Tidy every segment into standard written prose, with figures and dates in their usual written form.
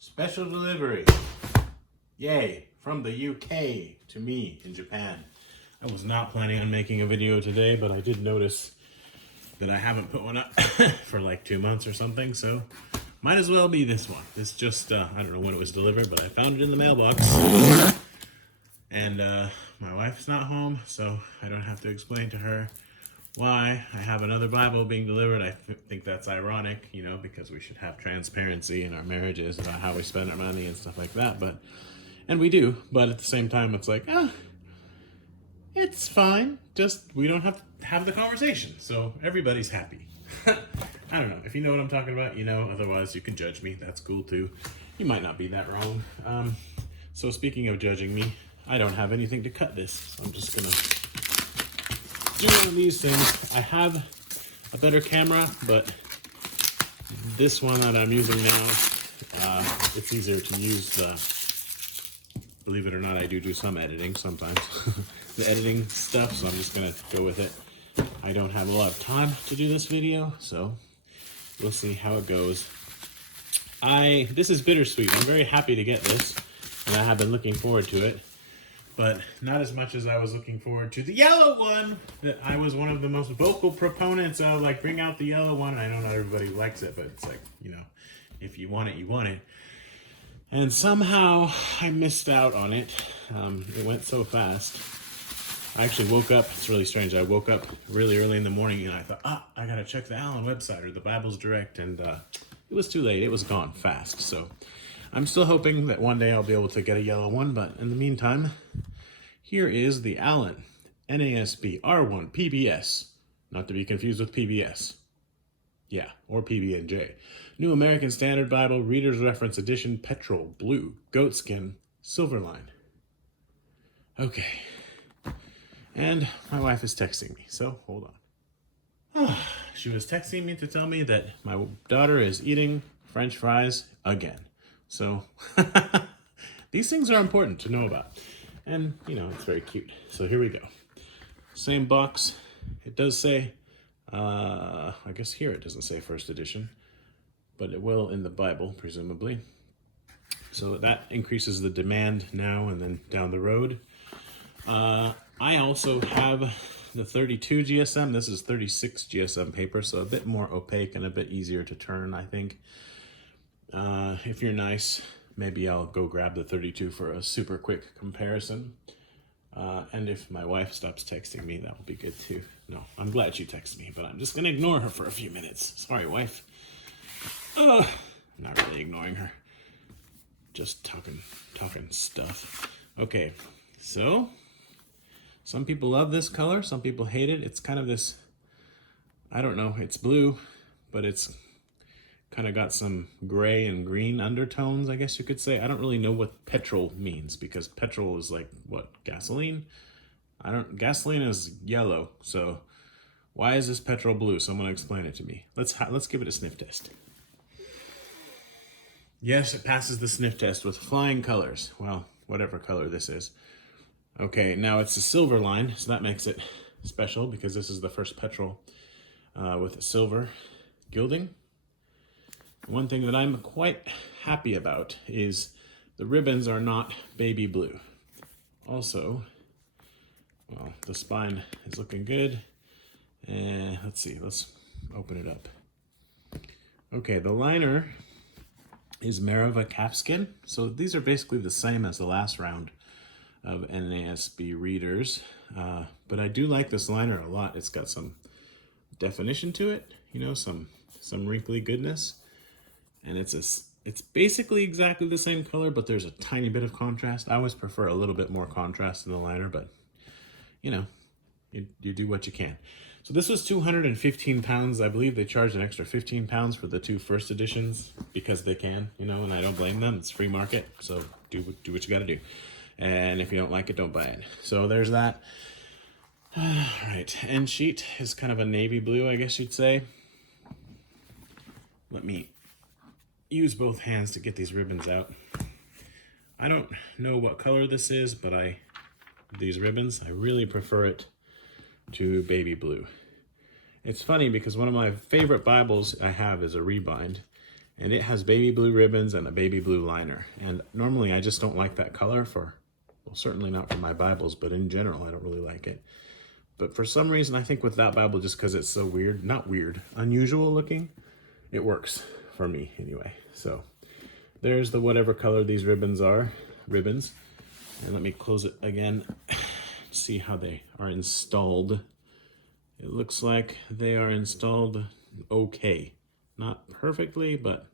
Special delivery. Yay, from the UK to me in Japan. I was not planning on making a video today, but I did notice that I haven't put one up for like 2 months or something, so might as well be this one. This just, I don't know when it was delivered, but I found it in the mailbox. And my wife's not home, so I don't have to explain to her why I have another Bible being delivered. I think that's ironic, you know, because we should have transparency in our marriages about how we spend our money and stuff like that. And we do, but at the same time, it's like, it's fine. Just, we don't have to have the conversation. So everybody's happy. I don't know. If you know what I'm talking about, you know. Otherwise, you can judge me. That's cool too. You might not be that wrong. So speaking of judging me, I don't have anything to cut this. So I'm just going to do one of these things. I have a better camera, but this one that I'm using now, it's easier to use. Believe it or not, I do some editing sometimes. The editing stuff, so I'm just gonna go with it. I don't have a lot of time to do this video, so we'll see how it goes. This is bittersweet. I'm very happy to get this, and I have been looking forward to it, but not as much as I was looking forward to the yellow one, that I was one of the most vocal proponents of, like, bring out the yellow one. And I know not everybody likes it, but it's like, you know, if you want it, you want it. And somehow I missed out on it. It went so fast. I actually woke up, it's really strange, I woke up really early in the morning and I thought, I gotta check the Allan website or the Bible's Direct, and it was too late. It was gone fast. So I'm still hoping that one day I'll be able to get a yellow one, but in the meantime, here is the Allan NASB R1 PBS, not to be confused with PBS. Yeah, or PB&J. New American Standard Bible, Reader's Reference Edition, Petrol, Blue, Goatskin, Silverline. Okay. And my wife is texting me, so hold on. She was texting me to tell me that my daughter is eating French fries again. So, these things are important to know about. And, you know, it's very cute. So here we go. Same box. It does say, I guess here it doesn't say first edition, but it will in the Bible, presumably. So that increases the demand now and then down the road. I also have the 32 GSM. This is 36 GSM paper, so a bit more opaque and a bit easier to turn, I think. If you're nice, maybe I'll go grab the 32 for a super quick comparison. And if my wife stops texting me, that will be good too. No, I'm glad she texts me, but I'm just gonna ignore her for a few minutes. Sorry, wife. Not really ignoring her. Just talking stuff. Okay, so some people love this color, some people hate it. It's kind of this, I don't know, it's blue, but it's kind of got some gray and green undertones, I guess you could say. I don't really know what petrol means, because petrol is like, what, gasoline? Gasoline is yellow, so why is this petrol blue? Someone explain it to me. Let's give it a sniff test. Yes, it passes the sniff test with flying colors. Well, whatever color this is. Okay, now it's a silver line, so that makes it special because this is the first petrol with silver gilding. One thing that I'm quite happy about is the ribbons are not baby blue. Also, well, the spine is looking good. Let's see, let's open it up. Okay, the liner is Merava calfskin. So these are basically the same as the last round of NASB readers. But I do like this liner a lot. It's got some definition to it, you know, some wrinkly goodness. And it's basically exactly the same color, but there's a tiny bit of contrast. I always prefer a little bit more contrast in the liner, but you know, you do what you can. So this was 215 pounds. I believe they charged an extra 15 pounds for the 2 first editions because they can, you know, and I don't blame them. It's free market, so do what you gotta do. And if you don't like it, don't buy it. So there's that. All right, end sheet is kind of a navy blue, I guess you'd say. Let me use both hands to get these ribbons out. I don't know what color this is, but these ribbons, I really prefer it to baby blue. It's funny because one of my favorite Bibles I have is a rebind, And it has baby blue ribbons and a baby blue liner. And normally I just don't like that color for, well, certainly not for my Bibles, but in general, I don't really like it. But for some reason, I think with that Bible, just because it's so weird, not weird, unusual looking, it works for me anyway. So there's the whatever color these ribbons are, ribbons. And let me close it again, see how they are installed. It looks like they are installed okay. Not perfectly, but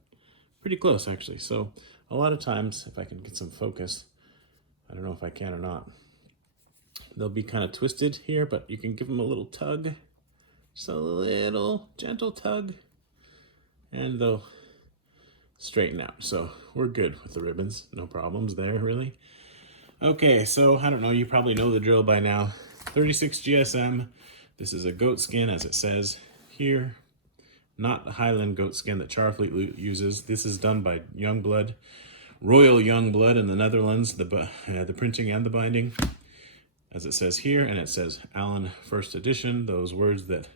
pretty close actually. So a lot of times, if I can get some focus, I don't know if I can or not, they'll be kind of twisted here, but you can give them a little tug, just a little gentle tug, and they'll straighten out. So we're good with the ribbons, no problems there really. Okay, so I don't know, you probably know the drill by now. 36 GSM. This is a goat skin, as it says here. Not the Highland goat skin that Charfleet uses. This is done by Youngblood, Royal Youngblood in the Netherlands, the printing and the binding, as it says here. And it says Allan First Edition, those words that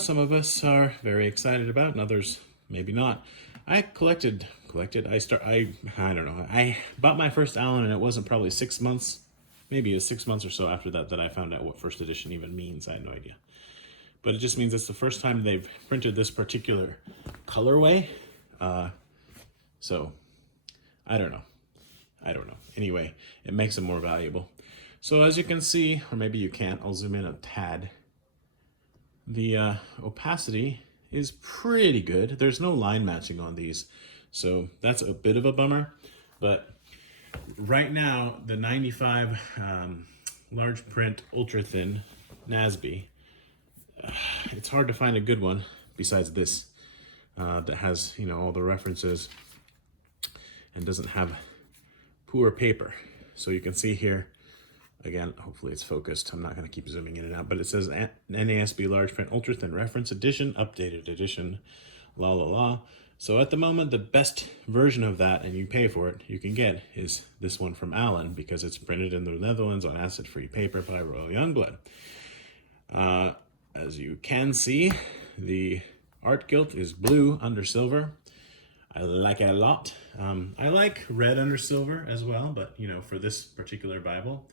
some of us are very excited about and others maybe not. I collected, I don't know. I bought my first Allan and it wasn't probably 6 months, maybe it was 6 months or so after that I found out what First Edition even means. I had no idea. But it just means it's the first time they've printed this particular colorway. So I don't know. Anyway, it makes them more valuable. So as you can see, or maybe you can't, I'll zoom in a tad. The opacity is pretty good. There's no line matching on these, so that's a bit of a bummer. But right now, the 95 large print ultra thin NASB, it's hard to find a good one besides this that has, you know, all the references and doesn't have poor paper. So you can see here, again, hopefully it's focused. I'm not going to keep zooming in and out, but it says NASB large print ultra thin reference edition, updated edition, la la la. So at the moment, the best version of that, and you pay for it, you can get is this one from Allan, because it's printed in the Netherlands on acid-free paper by Royal Youngblood. As you can see, the art gilt is blue under silver. I like it a lot. I like red under silver as well, but you know, for this particular Bible,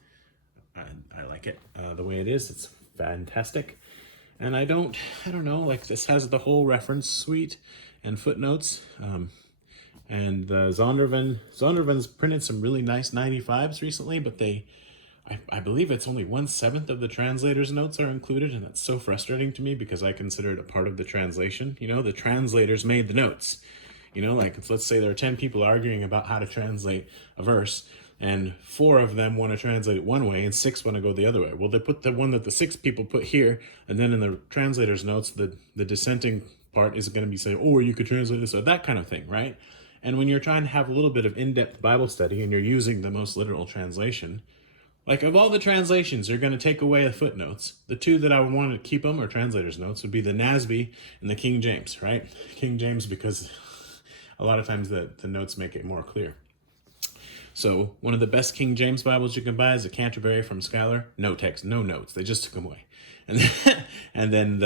I like it the way it is. It's fantastic. And I don't know, like this has the whole reference suite and footnotes. And Zondervan's printed some really nice 95s recently, but I believe it's only 1/7 of the translator's notes are included, and that's so frustrating to me because I consider it a part of the translation. You know, the translators made the notes. You know, like let's say there are 10 people arguing about how to translate a verse, and 4 of them want to translate it one way and 6 want to go the other way. Well, they put the one that the 6 people put here, and then in the translator's notes, the dissenting part is going to be saying, oh, you could translate this, or that kind of thing, right? And when you're trying to have a little bit of in-depth Bible study and you're using the most literal translation, like of all the translations, you're going to take away the footnotes. The 2 that I would want to keep them, or translator's notes, would be the NASB and the King James, right? King James, because a lot of times the notes make it more clear. So one of the best King James Bibles you can buy is a Canterbury from Schuyler. No text, no notes. They just took them away. And then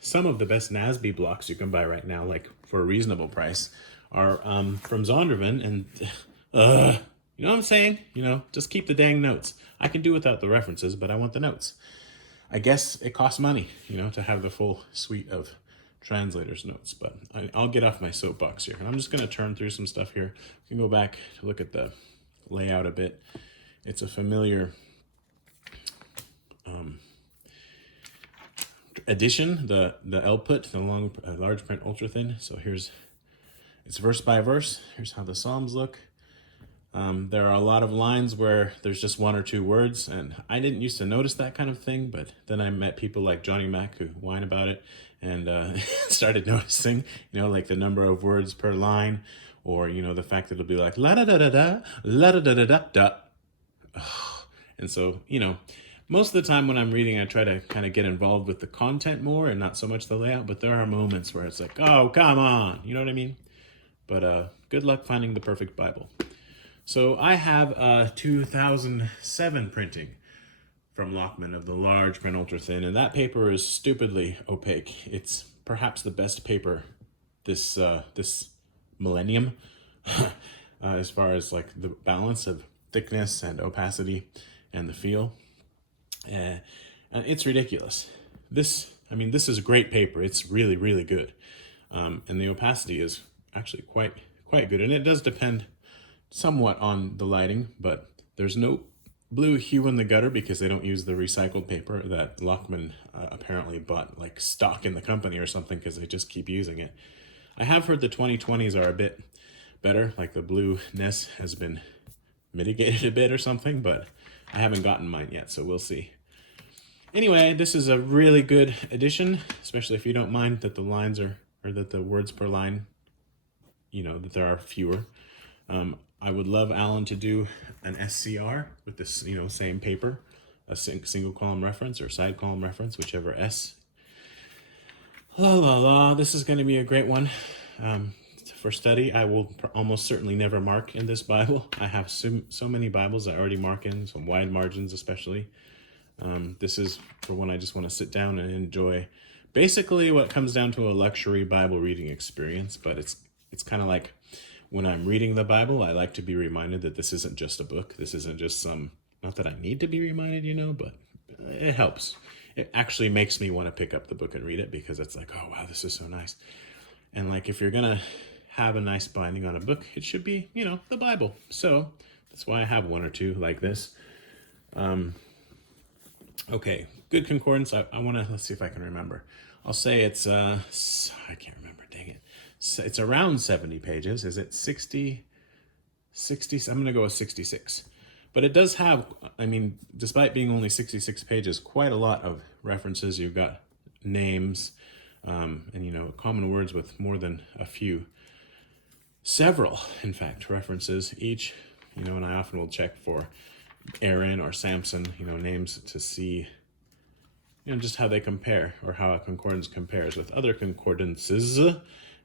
some of the best NASB blocks you can buy right now, like for a reasonable price, are from Zondervan. And you know what I'm saying? You know, just keep the dang notes. I can do without the references, but I want the notes. I guess it costs money, you know, to have the full suite of translator's notes, but I'll get off my soapbox here. And I'm just going to turn through some stuff here. We can go back to look at the layout a bit. It's a familiar edition, the Elput, the large print ultra thin. So it's verse by verse. Here's how the Psalms look. There are a lot of lines where there's just 1 or 2 words, and I didn't used to notice that kind of thing, but then I met people like Johnny Mac who whine about it, and started noticing, you know, like the number of words per line, or, you know, the fact that it'll be like la-da-da-da-da, la-da-da-da-da-da. And so, you know, most of the time when I'm reading, I try to kind of get involved with the content more and not so much the layout, but there are moments where it's like, oh, come on, you know what I mean? But good luck finding the perfect Bible. So I have a 2007 printing from Lockman of the large print ultra thin, and that paper is stupidly opaque. It's perhaps the best paper this millennium, as far as like the balance of thickness and opacity and the feel. And it's ridiculous. This is great paper. It's really, really good. And the opacity is actually quite good. And it does depend somewhat on the lighting, but there's no blue hue in the gutter because they don't use the recycled paper that Lockman apparently bought like stock in the company or something because they just keep using it. I have heard the 2020s are a bit better, like the blueness has been mitigated a bit or something, but I haven't gotten mine yet, so we'll see. Anyway, this is a really good edition, especially if you don't mind that the lines are, or that the words per line, that there are fewer. I would love Allan to do an SCR with this, same paper, a single column reference or side column reference, whichever S. This is going to be a great one. For study, I will almost certainly never mark in this Bible. I have so many Bibles I already mark in, some wide margins especially. This is for when I just want to sit down and enjoy basically what comes down to a luxury Bible reading experience, but it's kind of like when I'm reading the Bible, I like to be reminded that this isn't just a book. This isn't just not that I need to be reminded, but it helps. It actually makes me want to pick up the book and read it because it's like, oh, wow, this is so nice. And like, if you're going to have a nice binding on a book, it should be, the Bible. So that's why I have one or two like this. Okay, good concordance. Let's see if I can remember. I'll say it's, I can't remember, dang it. It's around 70 pages. Is it 60? I'm going to go with 66. But it does have, despite being only 66 pages, quite a lot of references. You've got names and, common words with more than a few. Several, in fact, references each, and I often will check for Aaron or Samson, names to see, just how they compare or how a concordance compares with other concordances.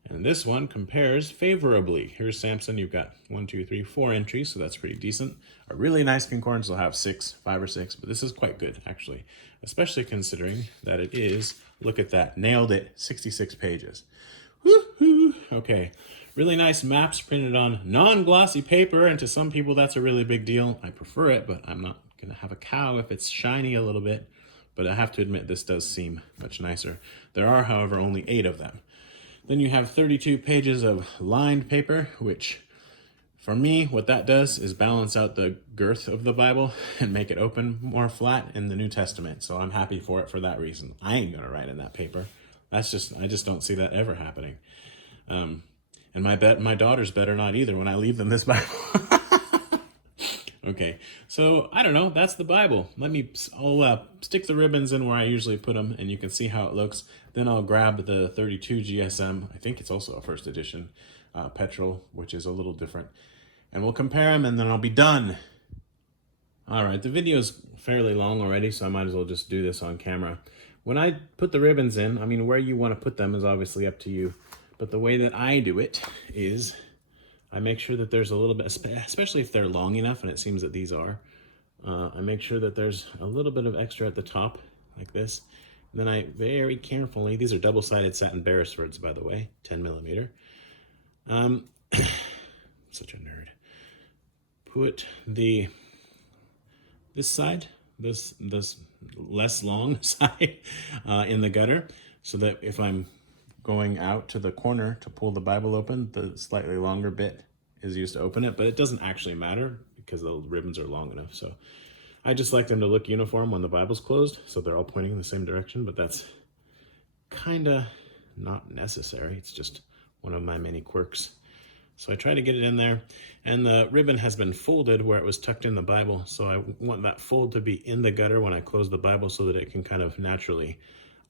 And this one compares favorably. Here's Samson. You've got 4 entries, so that's pretty decent. A really nice concordance will have 5 or 6, but this is quite good, actually, especially considering that it is, look at that, nailed it, 66 pages. Woo-hoo! Okay, really nice maps printed on non-glossy paper, and to some people that's a really big deal. I prefer it, but I'm not going to have a cow if it's shiny a little bit. But I have to admit, this does seem much nicer. There are, however, only 8 of them. Then you have 32 pages of lined paper, which for me, what that does is balance out the girth of the Bible and make it open more flat in the New Testament. So I'm happy for it for that reason. I ain't going to write in that paper. I just don't see that ever happening. And my daughters better not either when I leave them this Bible. Okay, so I don't know, that's the Bible. I'll stick the ribbons in where I usually put them, and you can see how it looks. Then I'll grab the 32 GSM, I think it's also a first edition, Petrol, which is a little different. And we'll compare them, and then I'll be done. All right, the video's fairly long already, so I might as well just do this on camera. When I put the ribbons in, where you want to put them is obviously up to you. But the way that I do it is I make sure that there's a little bit, especially if they're long enough, and it seems that these are, I make sure that there's a little bit of extra at the top, like this. And then I very carefully, these are double-sided satin Beresfords, by the way, 10 millimeter. Such a nerd. Put this side, this less long side in the gutter, so that if I'm going out to the corner to pull the Bible open, the slightly longer bit is used to open it, but it doesn't actually matter because the ribbons are long enough. So I just like them to look uniform when the Bible's closed, so they're all pointing in the same direction, but that's kind of not necessary. It's just one of my many quirks. So I try to get it in there, and the ribbon has been folded where it was tucked in the Bible, so I want that fold to be in the gutter when I close the Bible so that it can kind of naturally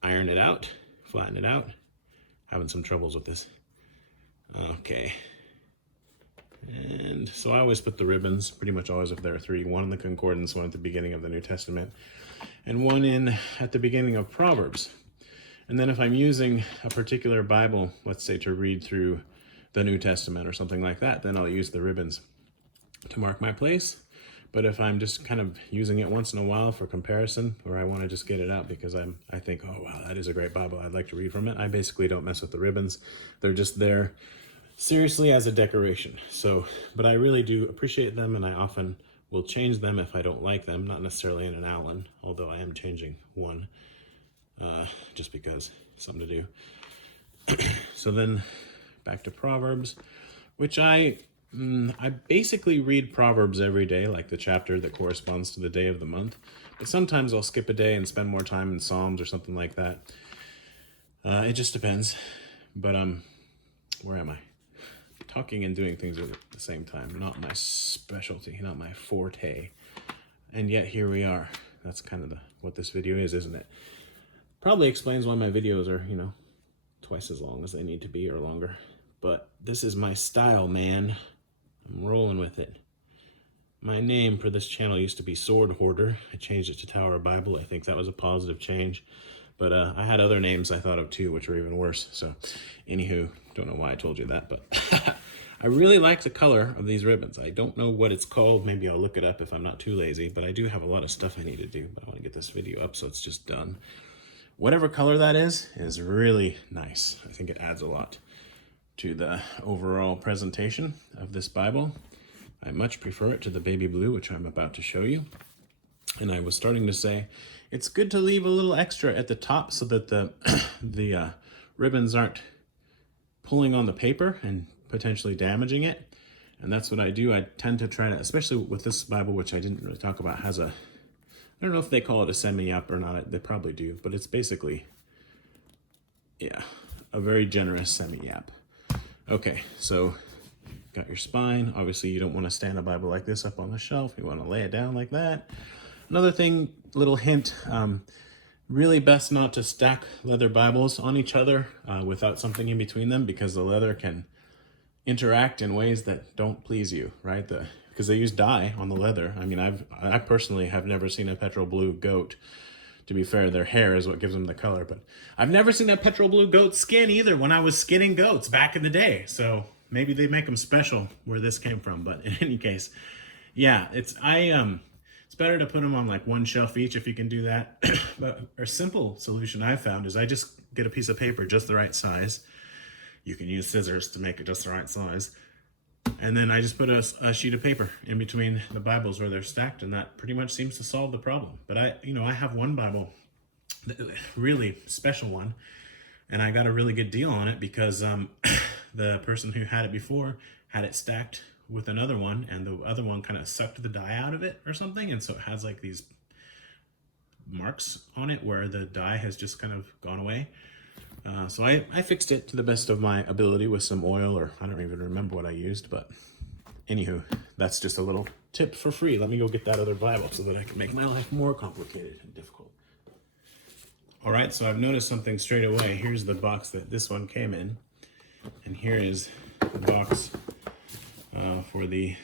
iron it out, flatten it out. Having some troubles with this. Okay. And so I always put the ribbons, pretty much always if there are 3, one in the concordance, one at the beginning of the New Testament, and one in at the beginning of Proverbs. And then if I'm using a particular Bible, let's say to read through the New Testament or something like that, then I'll use the ribbons to mark my place. But if I'm just kind of using it once in a while for comparison, or I want to just get it out because I think, oh wow, that is a great Bible, I'd like to read from it, I basically don't mess with the ribbons. They're just there seriously as a decoration. So, but I really do appreciate them, and I often will change them if I don't like them, not necessarily in an Allan, although I am changing one just because something to do. So then back to Proverbs, which I basically read Proverbs every day, like the chapter that corresponds to the day of the month. But sometimes I'll skip a day and spend more time in Psalms or something like that. It just depends. But where am I? Talking and doing things at the same time. Not my specialty, not my forte. And yet here we are. That's kind of what this video is, isn't it? Probably explains why my videos are, twice as long as they need to be or longer. But this is my style, man. I'm rolling with it. My name for this channel used to be Sword Hoarder. I changed it to Tower Bible. I think that was a positive change. But I had other names I thought of too, which were even worse. So, anywho, don't know why I told you that, but I really like the color of these ribbons. I don't know what it's called. Maybe I'll look it up if I'm not too lazy, but I do have a lot of stuff I need to do, but I want to get this video up so it's just done. Whatever color that is really nice. I think it adds a lot to the overall presentation of this Bible. I much prefer it to the baby blue, which I'm about to show you. And I was starting to say, it's good to leave a little extra at the top so that the ribbons aren't pulling on the paper and potentially damaging it. And that's what I do. I tend to try to, especially with this Bible, which I didn't really talk about, has a, I don't know if they call it a semi-up or not. They probably do, but it's basically, yeah, a very generous semi-yap. Okay, so got your spine. Obviously, you don't want to stand a Bible like this up on the shelf. You want to lay it down like that. Another thing, little hint, really best not to stack leather Bibles on each other without something in between them, because the leather can interact in ways that don't please you, right? Because they use dye on the leather. I mean, I personally have never seen a petrol blue goat. To be fair, their hair is what gives them the color, but I've never seen a petrol blue goat skin either when I was skinning goats back in the day. So maybe they make them special where this came from. But in any case, yeah, it's better to put them on like one shelf each if you can do that. But a simple solution I've found is I just get a piece of paper just the right size. You can use scissors to make it just the right size. And then I just put a sheet of paper in between the Bibles where they're stacked, and that pretty much seems to solve the problem. But I have one Bible, really special one, and I got a really good deal on it because the person who had it before had it stacked with another one, and the other one kind of sucked the dye out of it or something, and so it has like these marks on it where the dye has just kind of gone away. So I fixed it to the best of my ability with some oil, or I don't even remember what I used, but anywho, that's just a little tip for free. Let me go get that other Bible so that I can make my life more complicated and difficult. All right, so I've noticed something straight away. Here's the box that this one came in, and here is the box for the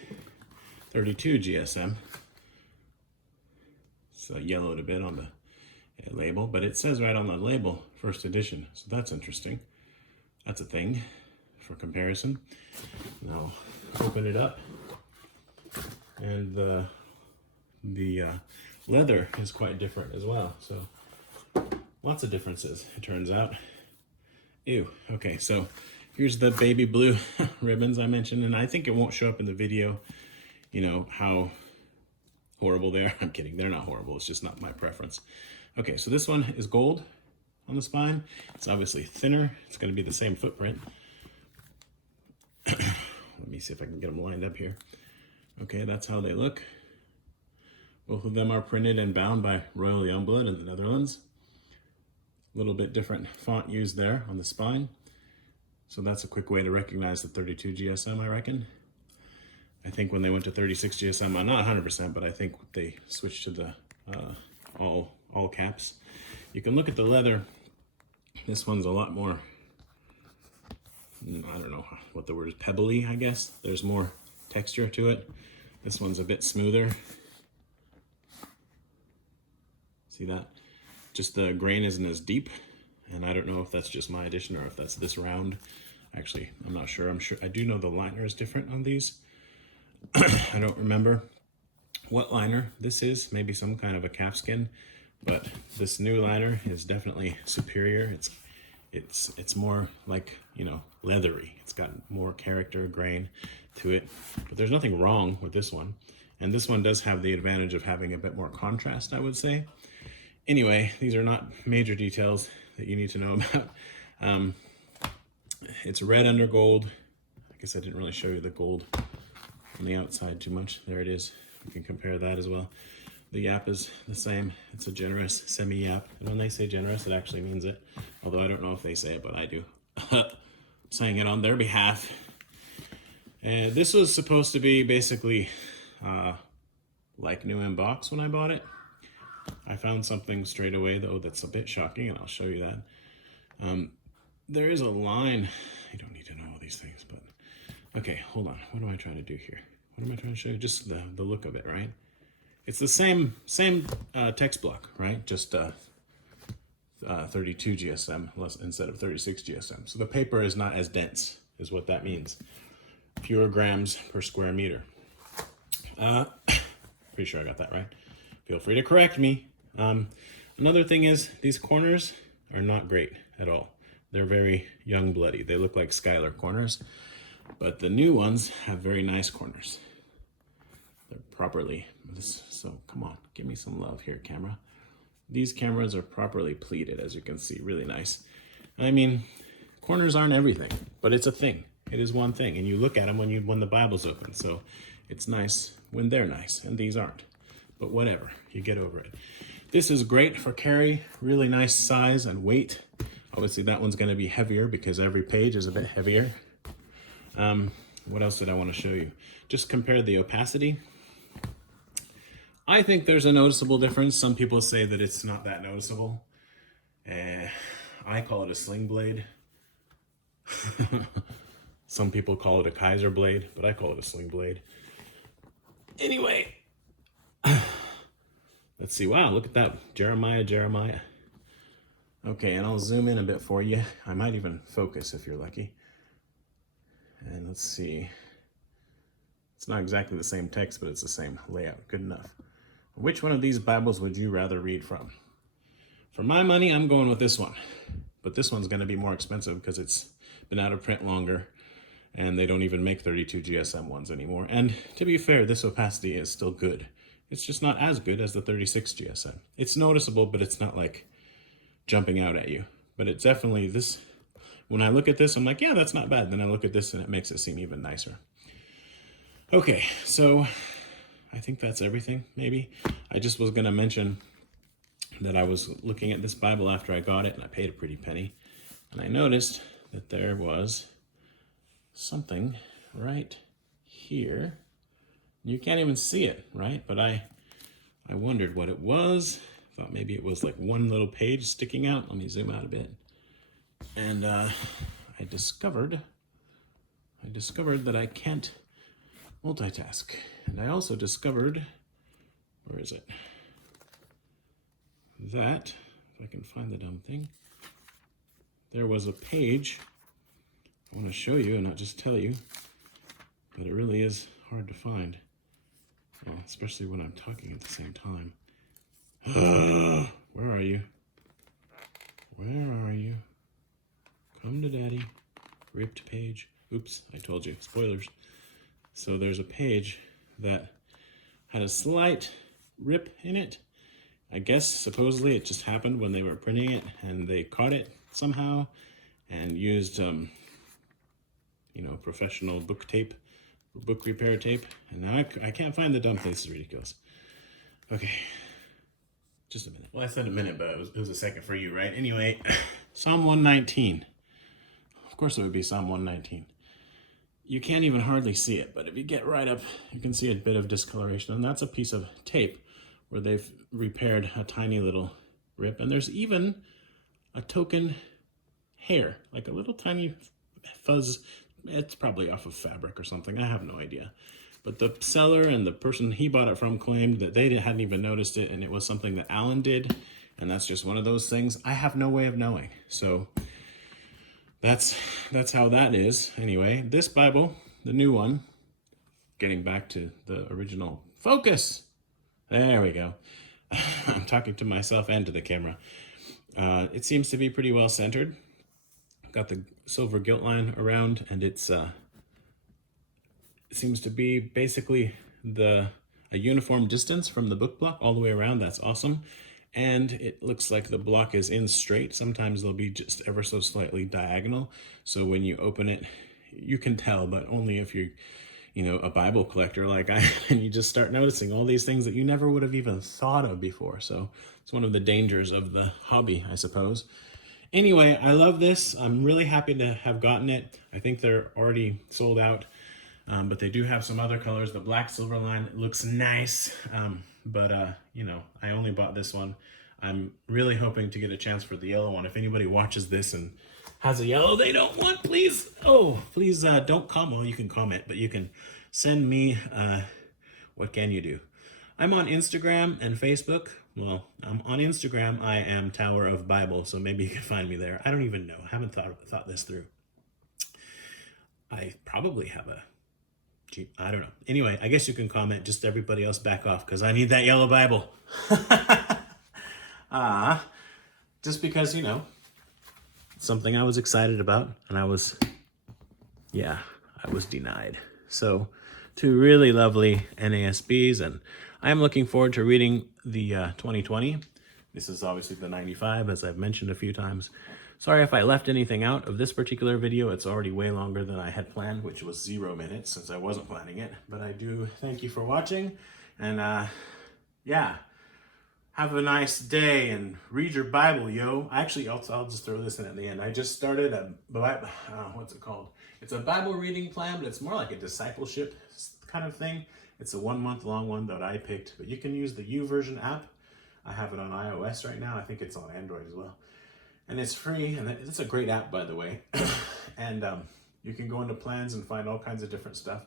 32 GSM. So yellowed a bit on the label, but it says right on the label, first edition. So that's interesting. That's a thing for comparison. Now open it up, and the leather is quite different as well. So lots of differences, it turns out. Ew. Okay, so here's the baby blue ribbons I mentioned, and I think it won't show up in the video, how horrible they are. I'm kidding, they're not horrible, it's just not my preference. Okay, so this one is gold on the spine. It's obviously thinner. It's going to be the same footprint. Let me see if I can get them lined up here. Okay, that's how they look. Both of them are printed and bound by Royal Youngblood in the Netherlands. A little bit different font used there on the spine. So that's a quick way to recognize the 32 GSM, I reckon. I think when they went to 36 GSM, I'm not 100%, but I think they switched to the all caps. You can look at the leather. This one's a lot more, I don't know what the word is, pebbly, I guess. There's more texture to it. This one's a bit smoother. See that? Just the grain isn't as deep, and I don't know if that's just my addition or if that's this round. Actually, I'm not sure. I do know the liner is different on these. I don't remember what liner this is. Maybe some kind of a calfskin, but this new liner is definitely superior. It's more like, you know, leathery. It's got more character, grain to it, but there's nothing wrong with this one. And this one does have the advantage of having a bit more contrast, I would say. Anyway, these are not major details that you need to know about. It's red under gold. I guess I didn't really show you the gold on the outside too much. There it is. You can compare that as well. The yap is the same. It's a generous semi-yap. And when they say generous, it actually means it. Although I don't know if they say it, but I do. I'm saying it on their behalf. And this was supposed to be basically like new in box when I bought it. I found something straight away though that's a bit shocking, and I'll show you that. There is a line. You don't need to know all these things, but okay, hold on. What am I trying to do here? What am I trying to show you? Just the look of it, right? It's the same text block, right? Just 32 GSM instead of 36 GSM. So the paper is not as dense, is what that means. Fewer grams per square meter. Pretty sure I got that right. Feel free to correct me. Another thing is these corners are not great at all. They're very young bloody. They look like Skylar corners, but the new ones have very nice corners. They're properly, so come on, give me some love here, camera. These cameras are properly pleated, as you can see, really nice. I mean, corners aren't everything, but it's a thing. It is one thing, and you look at them when the Bible's open, so it's nice when they're nice, and these aren't. But whatever, you get over it. This is great for carry, really nice size and weight. Obviously that one's gonna be heavier because every page is a bit heavier. What else did I want to show you? Just compare the opacity. I think there's a noticeable difference. Some people say that it's not that noticeable. I call it a sling blade. Some people call it a Kaiser blade, but I call it a sling blade. Anyway, let's see. Wow, look at that. Jeremiah. Okay, and I'll zoom in a bit for you. I might even focus if you're lucky. And let's see. It's not exactly the same text, but it's the same layout. Good enough. Which one of these Bibles would you rather read from? For my money, I'm going with this one. But this one's going to be more expensive because it's been out of print longer, and they don't even make 32 GSM ones anymore. And to be fair, this opacity is still good. It's just not as good as the 36 GSM. It's noticeable, but it's not like jumping out at you. But it's definitely this. When I look at this, I'm like, yeah, that's not bad. Then I look at this and it makes it seem even nicer. Okay, so I think that's everything, maybe. I just was going to mention that I was looking at this Bible after I got it, and I paid a pretty penny. And I noticed that there was something right here. You can't even see it, right? But I wondered what it was. Thought maybe it was like one little page sticking out. Let me zoom out a bit. And I discovered that I can't multitask. And I also discovered, where is it? That, if I can find the dumb thing, there was a page I want to show you and not just tell you, but it really is hard to find. Well, especially when I'm talking at the same time. Where are you? Where are you? Come to daddy. Ripped page. Oops, I told you. Spoilers. So there's a page that had a slight rip in it. I guess supposedly it just happened when they were printing it and they caught it somehow and used, professional book tape, book repair tape. And now I can't find the dumb thing. This is ridiculous. Okay. Just a minute. Well, I said a minute, but it was a second for you, right? Anyway, Psalm 119. Of course it would be Psalm 119. You can't even hardly see it, but if you get right up, you can see a bit of discoloration. And that's a piece of tape where they've repaired a tiny little rip. And there's even a token hair, like a little tiny fuzz. It's probably off of fabric or something. I have no idea. But the seller and the person he bought it from claimed that they hadn't even noticed it, and it was something that Allan did, and that's just one of those things I have no way of knowing. So that's how that is. Anyway, this Bible, the new one, getting back to the original focus. There we go. I'm talking to myself and to the camera. It seems to be pretty well centered. Got the silver gilt line around, and it seems to be basically a uniform distance from the book block all the way around. That's awesome. And it looks like the block is in straight. Sometimes they'll be just ever so slightly diagonal. So when you open it, you can tell, but only if you're, a Bible collector like I am, and you just start noticing all these things that you never would have even thought of before. So it's one of the dangers of the hobby, I suppose. Anyway, I love this. I'm really happy to have gotten it. I think they're already sold out, but they do have some other colors. The black silver line looks nice, but I only bought this one. I'm really hoping to get a chance for the yellow one. If anybody watches this and has a yellow they don't want, please don't comment. Well, you can comment, but you can send me, what can you do? I'm on Instagram and Facebook. Well, I'm on Instagram. I am Tower of Bible, so maybe you can find me there. I don't even know. I haven't thought this through. I probably have I don't know. Anyway, I guess you can comment. Just everybody else back off, because I need that yellow Bible. Just because, something I was excited about, and I was denied. So, two really lovely NASBs, and I'm looking forward to reading the 2020. This is obviously the 95, as I've mentioned a few times. Sorry if I left anything out of this particular video. It's already way longer than I had planned, which was 0 minutes since I wasn't planning it. But I do thank you for watching, and have a nice day and read your Bible, yo. Actually, I'll just throw this in at the end. I just started what's it called? It's a Bible reading plan, but it's more like a discipleship kind of thing. It's a 1 month long one that I picked, but you can use the YouVersion app. I have it on iOS right now. I think it's on Android as well. And it's free, and it's a great app, by the way. And you can go into plans and find all kinds of different stuff.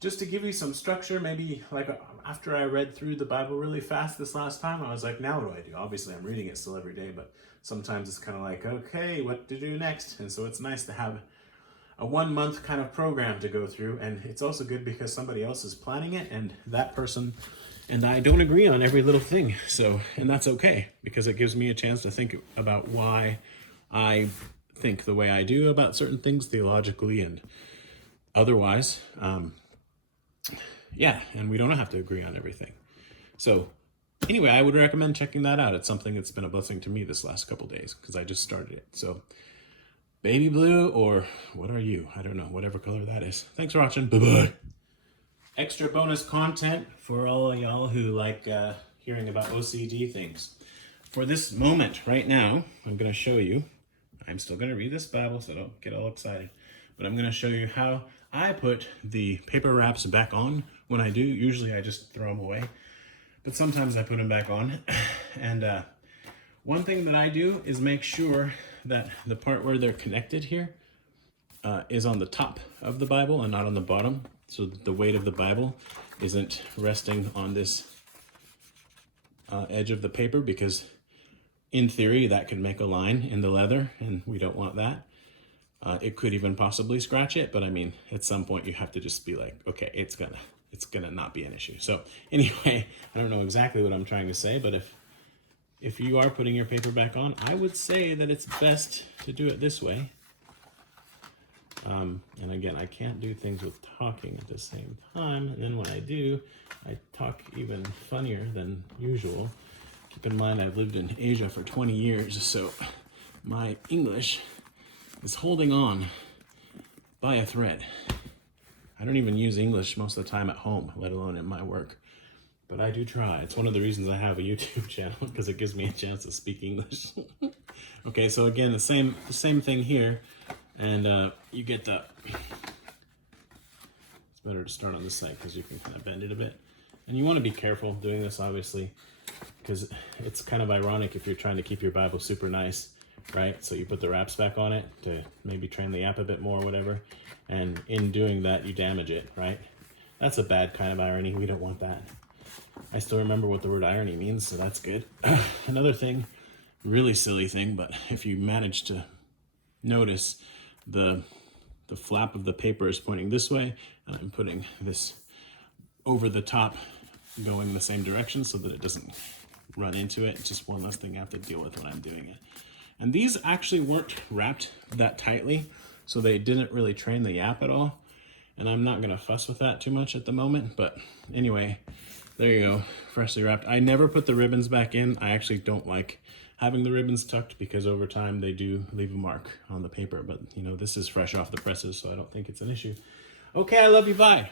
Just to give you some structure, maybe after I read through the Bible really fast this last time, I was like, now what do? Obviously, I'm reading it still every day, but sometimes it's kind of like, okay, what to do next? And so it's nice to have a 1 month kind of program to go through. And it's also good because somebody else is planning it, and that person and I don't agree on every little thing. So, and that's okay, because it gives me a chance to think about why I think the way I do about certain things theologically and otherwise. And we don't have to agree on everything. So anyway, I would recommend checking that out. It's something that's been a blessing to me this last couple days, because I just started it. So baby blue, or what are you? I don't know, whatever color that is. Thanks for watching. Bye-bye. Extra bonus content for all of y'all who like hearing about OCD things. For this moment right now, I'm going to show you. I'm still going to read this Bible, so don't get all excited. But I'm going to show you how I put the paper wraps back on when I do. Usually I just throw them away, but sometimes I put them back on. And one thing that I do is make sure that the part where they're connected here is on the top of the Bible and not on the bottom, so that the weight of the Bible isn't resting on this edge of the paper, because in theory that could make a line in the leather, and we don't want that. It could even possibly scratch it, but I mean, at some point you have to just be like, okay, it's gonna not be an issue. So anyway, I don't know exactly what I'm trying to say, but if you are putting your paper back on, I would say that it's best to do it this way. And again, I can't do things with talking at the same time. And then when I do, I talk even funnier than usual. Keep in mind, I've lived in Asia for 20 years, so my English is holding on by a thread. I don't even use English most of the time at home, let alone in my work. But I do try. It's one of the reasons I have a YouTube channel, because it gives me a chance to speak English. Okay, so again, the same thing here. And you get the... It's better to start on this side because you can kind of bend it a bit. And you want to be careful doing this, obviously, because it's kind of ironic if you're trying to keep your Bible super nice, right? So you put the wraps back on it to maybe train the app a bit more or whatever. And in doing that, you damage it, right? That's a bad kind of irony. We don't want that. I still remember what the word irony means, so that's good. Another thing, really silly thing, but if you manage to notice, the flap of the paper is pointing this way, and I'm putting this over the top going the same direction so that it doesn't run into it. It's just one less thing I have to deal with when I'm doing it. And these actually weren't wrapped that tightly, so they didn't really train the yap at all. And I'm not gonna fuss with that too much at the moment, but anyway, there you go, freshly wrapped. I never put the ribbons back in. I actually don't like having the ribbons tucked because over time they do leave a mark on the paper, but you know, this is fresh off the presses, so I don't think it's an issue. Okay, I love you, bye.